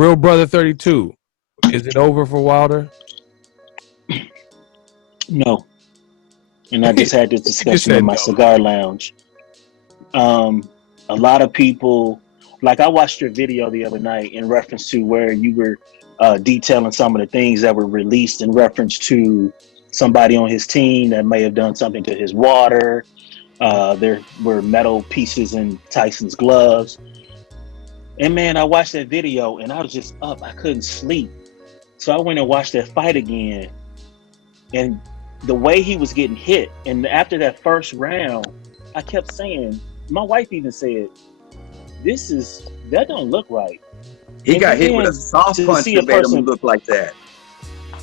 Real Brother 32. Is it over for Wilder? No. And I just had this discussion in my cigar lounge. A lot of people, like I watched your video the other night in reference to where you were detailing some of the things that were released in reference to somebody on his team that may have done something to his water. There were metal pieces in Tyson's gloves. And man, I watched that video and I was just up. I couldn't sleep. So I went and watched that fight again. And the way he was getting hit, and after that first round, I kept saying, my wife even said, that don't look right. He got hit with a soft punch that made him look like that.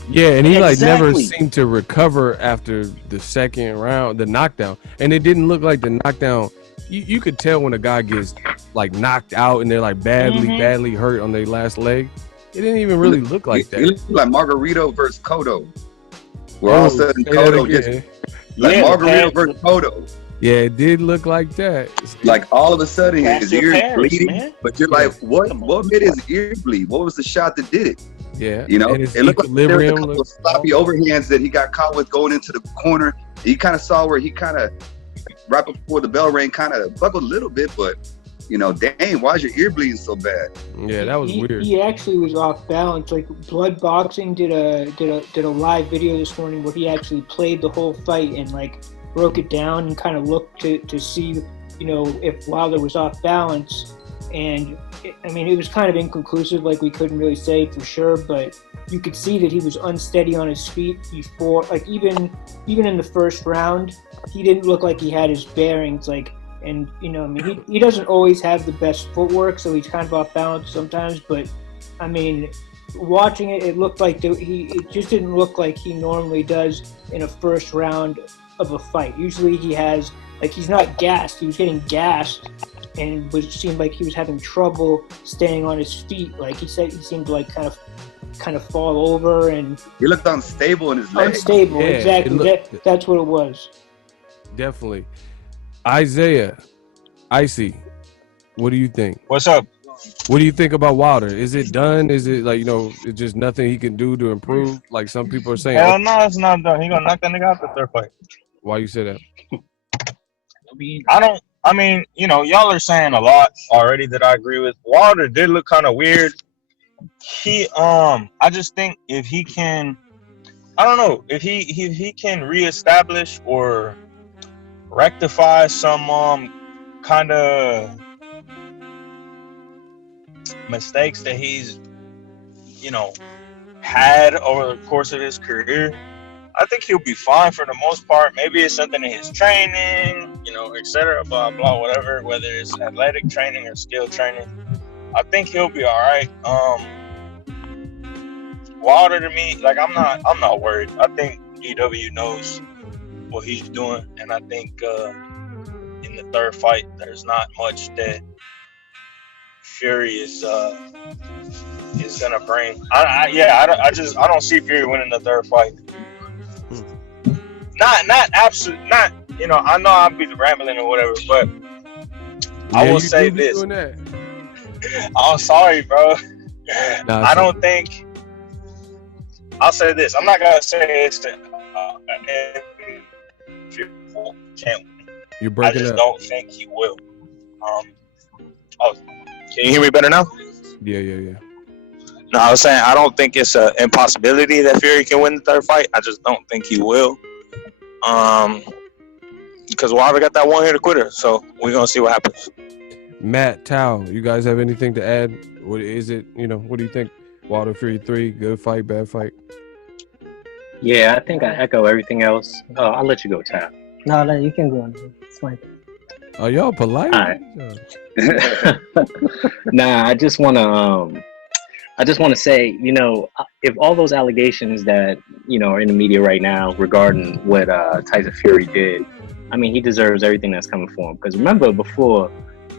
Yeah, and he like never seemed to recover after the second round, the knockdown. And it didn't look like the knockdown. You could tell when a guy gets like knocked out and they're like badly hurt on their last leg. It didn't even really look like that. It looked like Margarito versus Cotto. Where all of a sudden Cotto gets like Margarito versus Cotto. Yeah, it did look like that. Like all of a sudden his ears bleeding, man. But you're like, what made his ear bleed? What was the shot that did it? Yeah, you know, it looked like there was a couple of sloppy overhands that he got caught with going into the corner. You kind of saw where he kind of right before the bell rang, kind of buckled a little bit, but you know, dang, why is your ear bleeding so bad? Yeah, that was weird. He actually was off balance. Like Blood Boxing did a live video this morning where he actually played the whole fight and like broke it down and kind of looked to see, you know, if Wilder was off balance. And it was kind of inconclusive, like we couldn't really say for sure, but you could see that he was unsteady on his feet before, like even in the first round, he didn't look like he had his bearings, like, and you know, I mean, he doesn't always have the best footwork, so he's kind of off balance sometimes, but I mean, watching it, it looked like it just didn't look like he normally does in a first round of a fight. Usually he has, like, he's not gassed, he was getting gassed, and it seemed like he was having trouble staying on his feet. Like he said, he seemed to like kind of fall over, and he looked unstable in his legs. Unstable, yeah, exactly. That's what it was. Definitely. Isaiah, Icy, what do you think? What's up? What do you think about Wilder? Is it done? Is it like, you know, it's just nothing he can do to improve? Like some people are saying. Hell no, it's not done. He gonna knock that nigga out the third fight. Why you say that? I mean, you know, y'all are saying a lot already that I agree with. Wilder did look kind of weird. I just think if he can, I don't know, if he can reestablish or rectify some kind of mistakes that he's, you know, had over the course of his career, I think he'll be fine for the most part. Maybe it's something in his training, you know, etc., blah, blah, whatever, whether it's athletic training or skill training. I think he'll be all right. Wilder, to me, like, I'm not worried. I think EW knows what he's doing, and I think in the third fight, there's not much that Fury is gonna bring. I don't see Fury winning the third fight. Not absolute, not, you know, I know I'll be rambling or whatever, but I will say this. I'm sorry, bro. I don't think. I'll say this. I'm not gonna say it's can't win. You're breaking up. I just don't think he will. Can you hear me better now? Yeah. No, I was saying I don't think it's an impossibility that Fury can win the third fight. I just don't think he will. Because Wilder got that one-hitter quitter, so we're gonna see what happens. Matt, Tao, you guys have anything to add? What is it? You know, what do you think? Wilder Fury 3, good fight, bad fight? Yeah, I think I echo everything else. I'll let you go, Tao. No, you can go on. It's fine. Oh, y'all polite? All right. Nah, I just want to say, you know, if all those allegations that, you know, are in the media right now regarding what Tyson Fury did, I mean, he deserves everything that's coming for him. Because remember, before,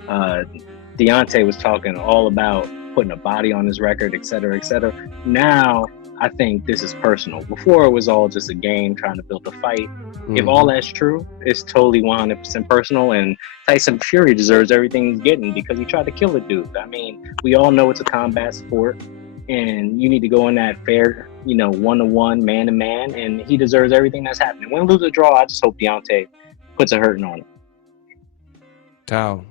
Deontay was talking all about putting a body on his record, et cetera, et cetera. Now, I think this is personal. Before it was all just a game trying to build a fight. If all that's true, it's totally 100% personal, and Tyson Fury deserves everything he's getting because he tried to kill the dude. I mean, we all know it's a combat sport, and you need to go in that fair, you know, 1-to-1, man-to-man, and he deserves everything that's happening. Win, lose, or draw, I just hope Deontay puts a hurting on him. Tao.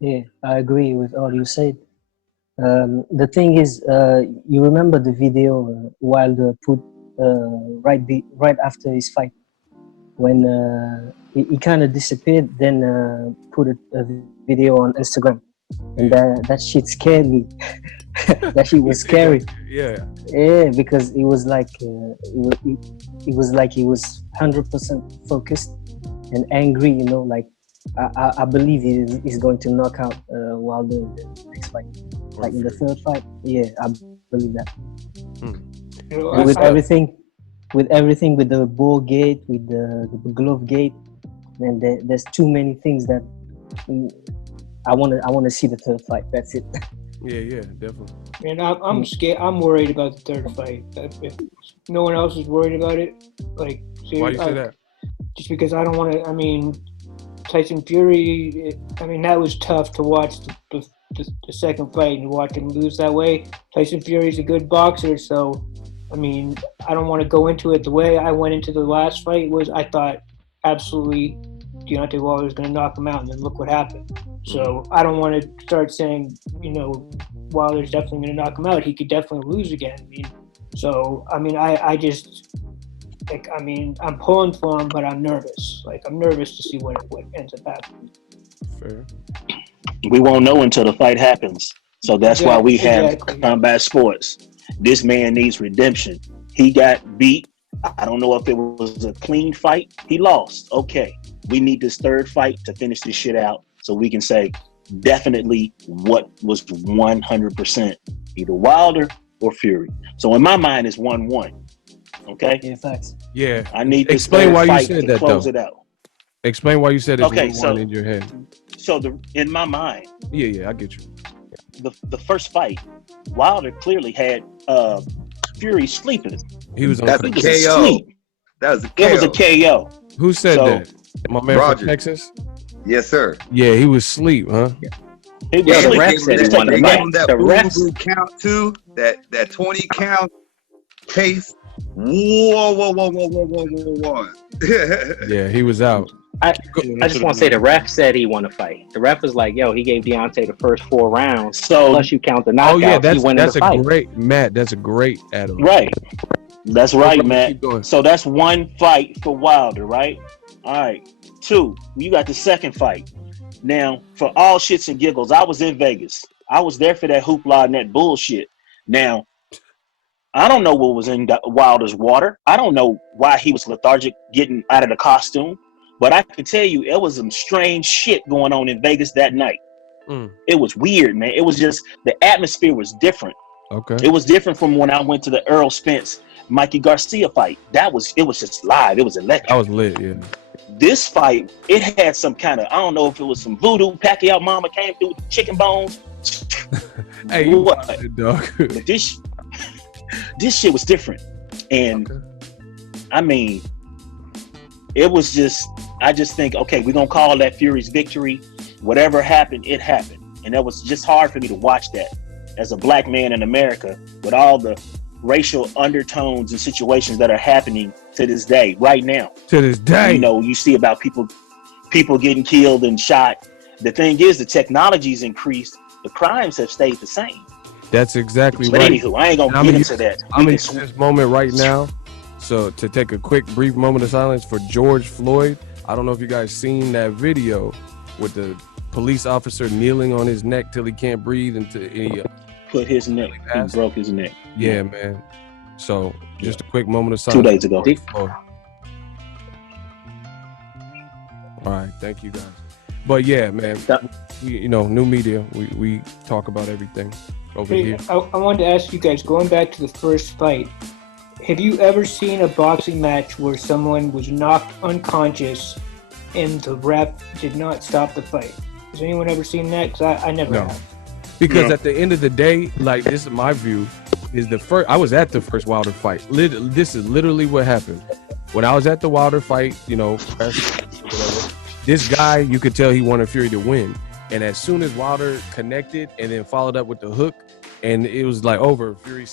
Yeah, I agree with all you said. The thing is, you remember the video Wilder put right after his fight, when he kind of disappeared, then put a video on Instagram, and that shit scared me. That shit was scary. Yeah. Yeah, because it was like it was like he was 100% focused and angry. You know, like I believe he's going to knock out Wilder in the next fight, like in the third fight. Yeah, I believe that. And with everything, with the ball gate, with the glove gate, and there's too many things that I want to see the third fight. That's it. Yeah, definitely. And I'm scared. I'm worried about the third fight. If no one else is worried about it, like, why you say that? Just because I don't want to. I mean, Tyson Fury. I mean, that was tough to watch the second fight and watch him lose that way. Tyson Fury's a good boxer, so I mean, I don't want to go into it the way I went into the last fight. Was I thought absolutely Deontay Wilder was going to knock him out, and then look what happened. So I don't want to start saying, you know, Wilder's definitely going to knock him out. He could definitely lose again. I mean, so I mean, I just like, I mean, I'm pulling for him, but I'm nervous. Like, I'm nervous to see what ends up happening. Fair. We won't know until the fight happens. So that's why we have combat sports. This man needs redemption. He got beat. I don't know if it was a clean fight. He lost. Okay. We need this third fight to finish this shit out so we can say definitely what was 100% either Wilder or Fury. So in my mind, it's 1-1. Okay? Yeah, facts. Yeah. I need this Explain why you fight said to that, close though. it out. Explain why you said it's Okay, 1-1 so in your head. So in my mind, Yeah, I get you. the first fight, Wilder clearly had Fury sleeping. He was on That's a crack. KO. Asleep. That was a KO. It was a KO. Who said So, that? My man Roger. from Texas? Yes, sir. Yeah, he was asleep, huh? He was Yeah, the asleep. ref said he They won the gave fight. him that The refs. boo count too. That 20 count pace. Whoa. Yeah, he was out. I just want to say the ref said he won the fight. The ref was like, yo, he gave Deontay the first 4 rounds. So Plus you count the knockouts. Oh, yeah, he won that's the a fight. great, Matt, that's a great add-on. right. That's right, Matt. Keep going. So that's one fight for Wilder, right? All right. 2, you got the second fight. Now, for all shits and giggles, I was in Vegas. I was there for that hoopla and that bullshit. Now, I don't know what was in Wilder's water. I don't know why he was lethargic getting out of the costume. But I can tell you, it was some strange shit going on in Vegas that night. It was weird, man. It was just, the atmosphere was different. Okay. It was different from when I went to the Errol Spence, Mikey Garcia fight. It was just live. It was electric. I was lit, yeah. This fight, it had some kind of, I don't know if it was some voodoo. Pacquiao mama came through with the chicken bones. Hey, you What? watched it, dog. But this shit was different. And I mean, it was just, I just think, okay, we're going to call that Fury's victory. Whatever happened, it happened. And it was just hard for me to watch that as a black man in America with all the racial undertones and situations that are happening to this day, right now. To this day. You know, you see about people getting killed and shot. The thing is, the technology's increased. The crimes have stayed the same. That's exactly But right. anywho, I ain't going to get into that. I'm in this moment right now. So to take a quick, brief moment of silence for George Floyd. I don't know if you guys seen that video with the police officer kneeling on his neck till he can't breathe until he put his neck. He broke his neck. Yeah, man. So just a quick moment of 2 silence. days ago. All right, thank you guys. But yeah, man, you know, new media, we talk about everything over here. I wanted to ask you guys, going back to the first fight, have you ever seen a boxing match where someone was knocked unconscious and the ref did not stop the fight? Has anyone ever seen that? Because I never have. Because at the end of the day, like, this is my view, is the first. I was at the first Wilder fight. This is literally what happened. When I was at the Wilder fight, you know, whatever, this guy, you could tell he wanted Fury to win. And as soon as Wilder connected and then followed up with the hook, and it was like over, Fury,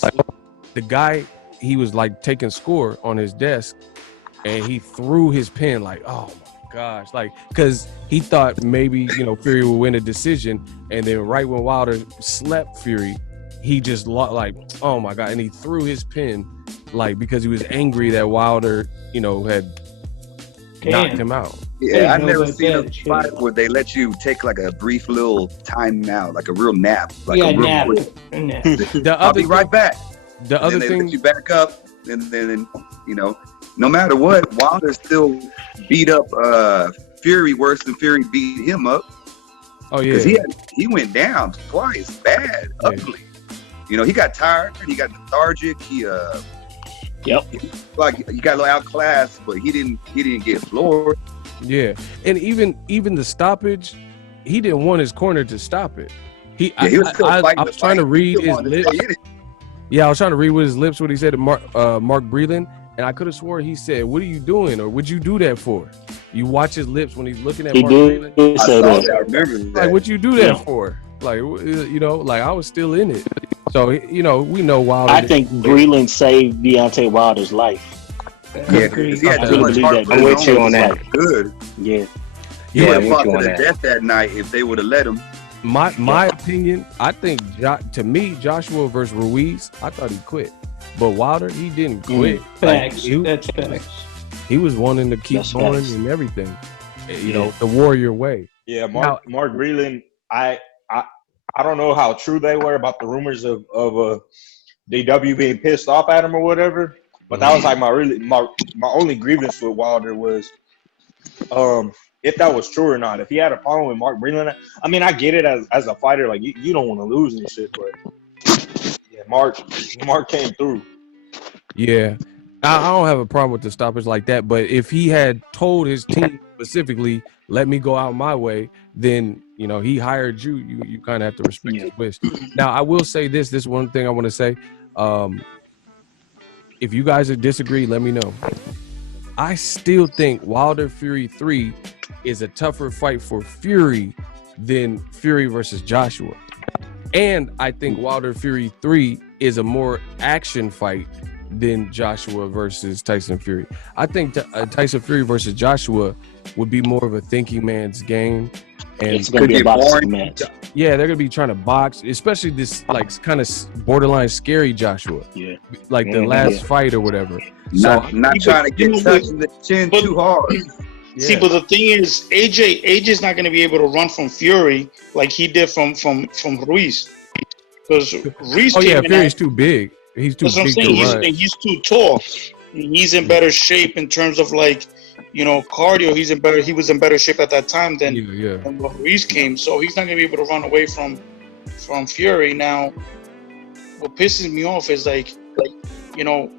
the guy, he was like taking score on his desk, and he threw his pen like, oh my gosh, like, because he thought maybe, you know, Fury would win a decision. And then right when Wilder slept Fury, he just like, oh my God. And he threw his pen, like, because he was angry that Wilder, you know, had knocked him out. Yeah, I've never seen a fight where they let you take like a brief little time out, like a real nap. Like a real nap. I'll be right back. The other thing, let you back up, and then, you know, no matter what, Wilder still beat up Fury worse than Fury beat him up. Oh yeah, because he went down twice, bad, ugly. You know, he got tired, he got lethargic. He like he got a little outclassed, but he didn't get floored. Yeah, and even the stoppage, he didn't want his corner to stop it. He was still fighting. I was trying to read his lips. Yeah, I was trying to read with his lips what he said to Mark Breland, and I could have swore he said, "What are you doing?" or "Would you do that for?" You watch his lips when he's looking at Mark Breland. I remember that. Like, what you do that for? Like, you know, like I was still in it. So, you know, we know Wilder. I think Breland saved Deontay Wilder's life. Yeah, because he had too much heart. I'm with you on that. Good. Yeah. He would have fought to the death that night if they would have let him. My opinion, I think to me, Joshua versus Ruiz, I thought he quit, but Wilder, he didn't quit. Facts. That's facts. He was wanting to keep going and everything. You know, the warrior way. Yeah, Mark Breland. I don't know how true they were about the rumors of DW being pissed off at him or whatever, but that was like my only grievance with Wilder was if that was true or not. If he had a problem with Mark Breland, I mean, I get it as a fighter, like you don't want to lose and shit, but yeah, Mark came through. Yeah, I don't have a problem with the stoppage like that, but if he had told his team specifically, let me go out my way, then, you know, he hired you. You kind of have to respect his wish. Now, I will say this one thing I want to say. If you guys disagree, let me know. I still think Wilder Fury 3 is a tougher fight for Fury than Fury versus Joshua. And I think Wilder Fury 3 is a more action fight than Joshua versus Tyson Fury. I think Tyson Fury versus Joshua would be more of a thinking man's game. And it's going to be a boxing match. Yeah, they're going to be trying to box, especially this like kind of borderline scary Joshua. Yeah. Like the last fight or whatever. Not trying to get touched in the chin too hard. Yeah. See, but the thing is, AJ's not going to be able to run from Fury like he did from Ruiz. Because Ruiz Fury's too big. He's too big to run. He's too tall. He's in better shape in terms of, like, you know, cardio. He was in better shape at that time than when Ruiz came. So he's not going to be able to run away from Fury. Now, what pisses me off is like, you know,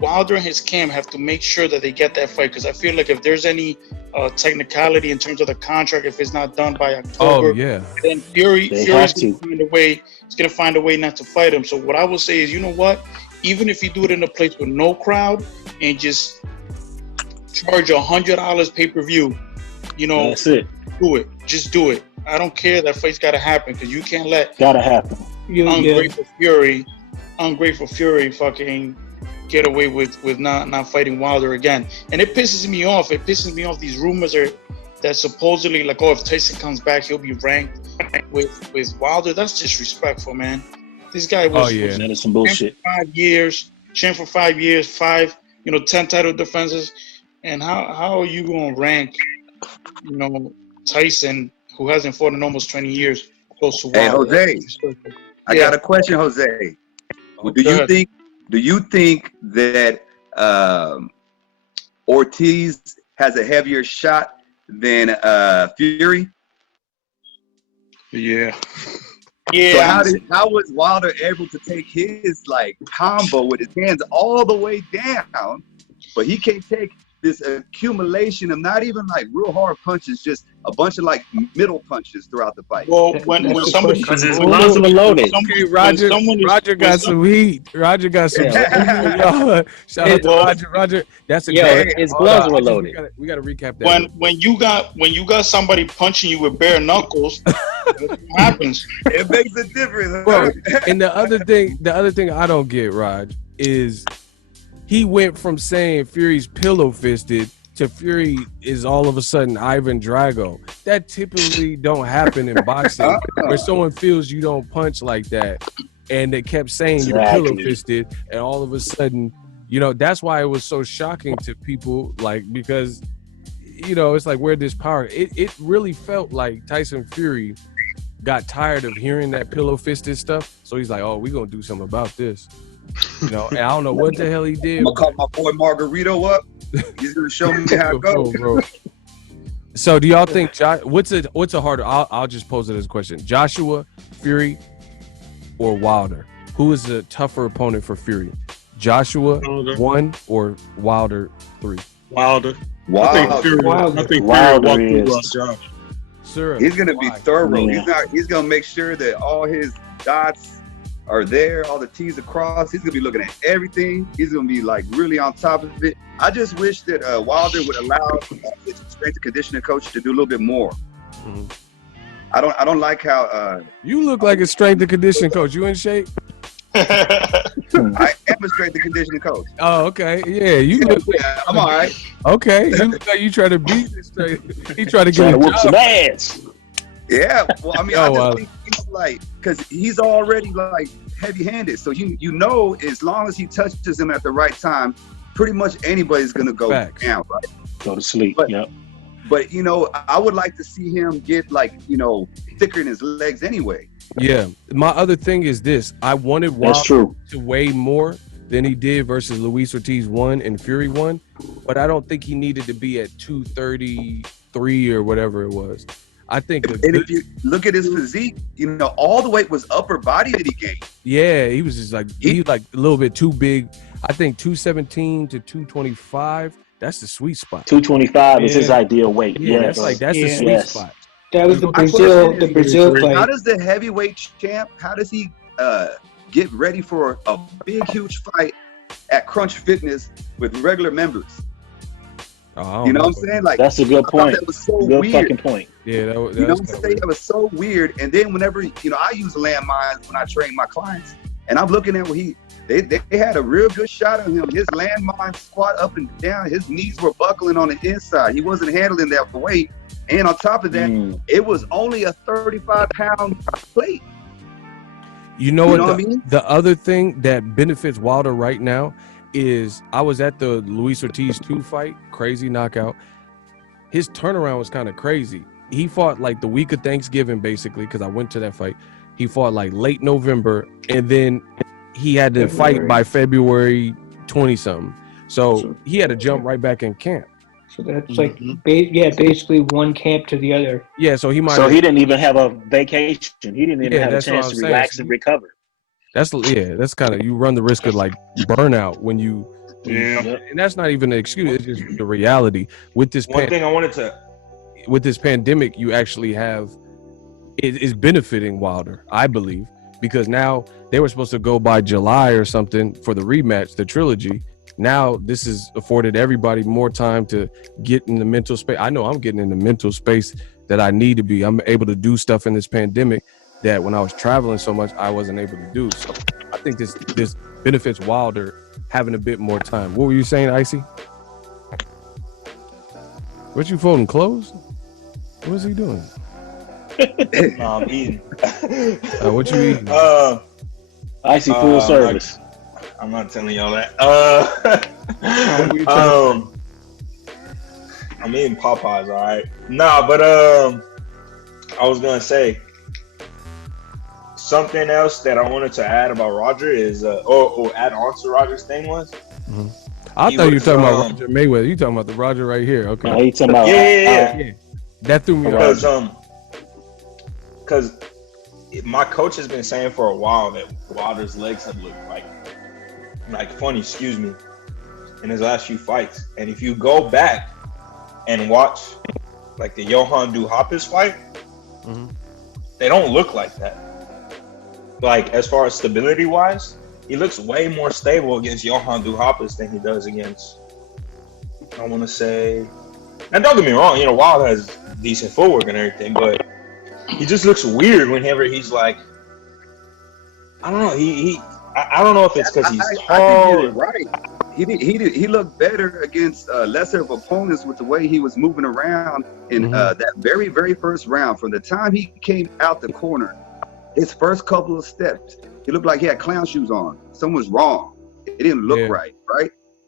Wilder and his camp have to make sure that they get that fight, because I feel like if there's any technicality in terms of the contract, if it's not done by October, then Fury's going to find a way not to fight him. So what I will say is, you know what? Even if you do it in a place with no crowd and just charge $100 pay-per-view, you know, that's it. Do it. Just do it. I don't care. That fight's got to happen, because you can't let ungrateful Fury fucking get away with not fighting Wilder again. And it pisses me off. These rumors are that supposedly, like, oh, if Tyson comes back, he'll be ranked with Wilder. That's disrespectful, man. This guy was that is some bullshit. 5 years, champ for 5 years, 10 title defenses. And how are you going to rank, you know, Tyson, who hasn't fought in almost 20 years, close to Wilder? Hey, Jose, I got a question, Jose. Do you think that Ortiz has a heavier shot than Fury? Yeah. So how was Wilder able to take his, like, combo with his hands all the way down, but he can't take this accumulation of not even like real hard punches, just a bunch of like middle punches throughout the fight. Well, when somebody, because his gloves were loaded. Okay, Roger got some heat. Roger got some. Yeah. Shout out to Roger. Roger, that's a Yeah, his gloves were loaded. We got to recap that. When you got somebody punching you with bare knuckles, that's what happens. It makes a difference. Bro, and the other thing I don't get, Raj, is he went from saying Fury's pillow fisted to Fury is all of a sudden Ivan Drago. That typically don't happen in boxing, where someone feels you don't punch like that, and they kept saying you're pillow fisted, and all of a sudden, you know, that's why it was so shocking to people, like, because, you know, it's like, where this power, it really felt like Tyson Fury got tired of hearing that pillow fisted stuff, so he's like, oh, we gonna do something about this. You know, and I don't know what the hell he did. I'm gonna call my boy Margarito up. He's gonna show me how it goes. Bro. So, do y'all think what's a harder? I'll just pose it as a question: Joshua, Fury, or Wilder? Who is a tougher opponent for Fury? Joshua 1 or Wilder 3? Wilder. Wow. I think Fury walked through Josh. Sure. He's gonna be thorough. Yeah. He's gonna make sure that all his dots are there, all the T's are crossed. He's gonna be looking at everything. He's gonna be like really on top of it. I just wish that Wilder would allow his strength and conditioning coach to do a little bit more. Mm-hmm. I don't like how you look like a strength and conditioning coach. You in shape? I am a strength and conditioning coach. Oh, okay. Yeah, you look. I'm all right. Okay, you look like you try to beat this straight. He try to Trying get to whoop some ass. Yeah, well, I mean, Oh, I wow. just think he's like, because he's already like heavy-handed, so you know, as long as he touches him at the right time, pretty much anybody's gonna go Facts. down, right? Go to sleep. But- Yep. But you know, I would like to see him get like, you know, thicker in his legs anyway. Yeah. My other thing is this: I wanted That's Wilder true. to weigh more than he did versus Luis Ortiz 1 and Fury 1, but I don't think he needed to be at 233 or whatever it was. I think. And if you look at his physique, you know, all the weight was upper body that he gained. Yeah, he was just like he was like a little bit too big. I think 217 to 225. That's the sweet spot. 225 is his ideal weight. Yeah, Yes. that's the sweet Yes. spot. That was the My question is, Brazil How fight. does the heavyweight champ, how does he get ready for a big, huge fight at Crunch Fitness with regular members? Oh, I don't You know know. what I'm saying? Like, That's a good I thought point. that was so Good weird. fucking point. Yeah, that You know was what I'm kinda saying? weird. That was so weird. And then whenever, you know, I use landmines when I train my clients, and I'm looking at what they had a real good shot of him. His landmine squat up and down. His knees were buckling on the inside. He wasn't handling that weight. And on top of that, it was only a 35-pound plate. You know what? what I mean? The other thing that benefits Wilder right now is I was at the Luis Ortiz 2 fight, crazy knockout. His turnaround was kind of crazy. He fought like the week of Thanksgiving, basically, because I went to that fight. He fought like late November, and then he had to fight by February 20-something. So he had to jump right back in camp. So that's like, basically one camp to the other. Yeah, so he might. So he didn't even have a vacation. He didn't even have a that's what chance I'm to saying. relax and recover. That's kind of, you run the risk of like burnout when you. Yeah. And that's not even an excuse. It's just the reality with this. One thing I wanted to. With this pandemic, you actually have. It is benefiting Wilder, I believe, because now they were supposed to go by July or something for the rematch, the trilogy. Now this has afforded everybody more time to get in the mental space. I know I'm getting in the mental space that I need to be. I'm able to do stuff in this pandemic that when I was traveling so much, I wasn't able to do. So I think this benefits Wilder having a bit more time. What were you saying, Icy? What, you folding clothes? What is he doing? No, I'm eating. What you eating? Icy full service. I'm not telling y'all that. I'm eating Popeyes, all right. Nah, but I was gonna say something else that I wanted to add about Roger is, or add on to Roger's thing was. Mm-hmm. I thought you were talking about Roger Mayweather. You talking about the Roger right here? Okay. No, he talking about yeah. That threw me off. Because my coach has been saying for a while that Wilder's legs have looked like funny, excuse me. in his last few fights. And if you go back and watch like the Johan Duhaupas fight, they don't look like that. Like as far as stability wise, he looks way more stable against Johan Duhaupas than he does against, I want to say, and don't get me wrong, you know, Wild has decent footwork and everything, but he just looks weird whenever he's like, I don't know, I don't know if it's because he's tall. I think you're right. He looked better against lesser of opponents with the way he was moving around in that very, very first round. From the time he came out the corner, his first couple of steps, he looked like he had clown shoes on. Something was wrong. It didn't look right?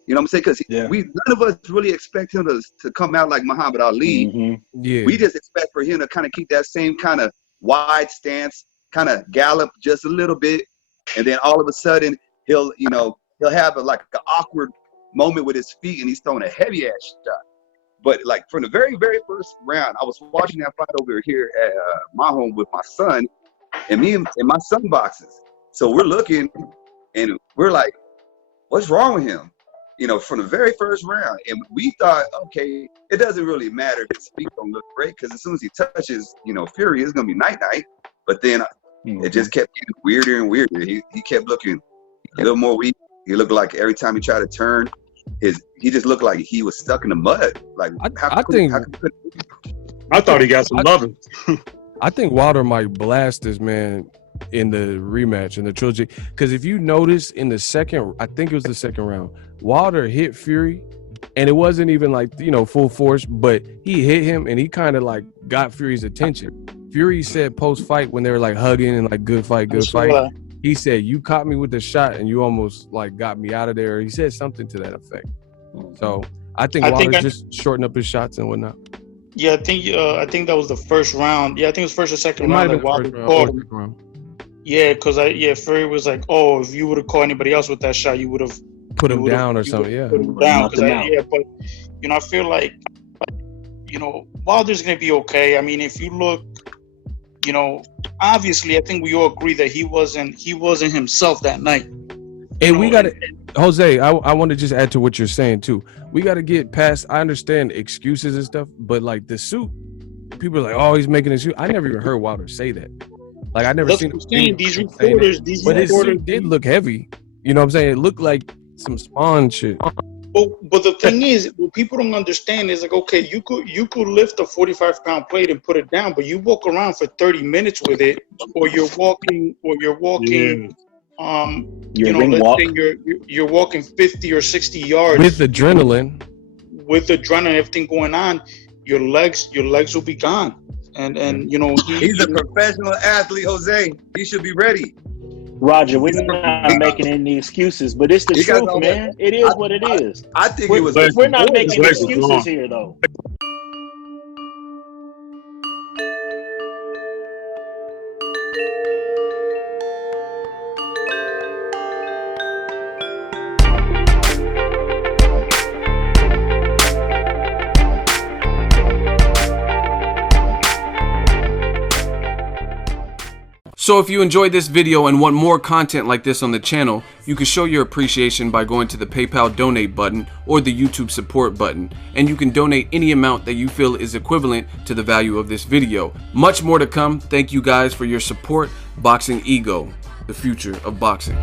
You know what I'm saying? Because none of us really expect him to come out like Muhammad Ali. We just expect for him to kind of keep that same kind of wide stance, kind of gallop just a little bit, and then all of a sudden he'll have like an awkward moment with his feet and he's throwing a heavy ass shot. But like from the very, very first round, I was watching that fight over here at my home with my son, and me and my son boxes. So we're looking and we're like, what's wrong with him? You know, from the very first round. And we thought, okay, it doesn't really matter if his feet don't look great, because as soon as he touches, you know, Fury, it's gonna be night-night. But then it just kept getting weirder and weirder. He kept looking a little more weak. He looked like every time he tried to turn, he just looked like he was stuck in the mud. Like I thought he got some loving. I think Wilder might blast this man in the rematch in the trilogy, because if you notice in the second, I think it was the second round, Wilder hit Fury, and it wasn't even like, you know, full force, but he hit him and he kind of like got Fury's attention. Fury said post-fight when they were like hugging and like good fight, he said, you caught me with the shot and you almost like got me out of there. He said something to that effect. So I think Wilder's just shorting up his shots and whatnot. Yeah, I think that was the first round. Yeah, I think it was first or second round that Wilder caught him. Yeah, because Fury was like, oh, if you would have caught anybody else with that shot, you would have put him down or something. Yeah, put him down. But you know, I feel like, you know, Wilder's gonna be okay. I mean, if you look, you know, obviously, I think we all agree that he wasn't himself that night. And we got to, Jose, I want to just add to what you're saying too. We got to get past, I understand excuses and stuff, but like the suit, people are like, oh, he's making a suit. I never even heard Wilder say that. Like I never seen these reporters. But his suit did look heavy. You know what I'm saying? It looked like some Spawn shit. But the thing is, what people don't understand is like, okay, you could lift a 45-pound plate and put it down, but you walk around for 30 minutes with it, or you're walking. You know, let's say you're walking 50 or 60 yards with adrenaline, everything going on. Your legs will be gone, and you know he's a professional athlete, Jose. He should be ready. Roger, we're not making any excuses, but it's the truth, man. It is what it is. I think we're not making excuses here, though. So if you enjoyed this video and want more content like this on the channel, you can show your appreciation by going to the PayPal donate button or the YouTube support button, and you can donate any amount that you feel is equivalent to the value of this video. Much more to come. Thank you guys for your support. Boxingego, the future of boxing.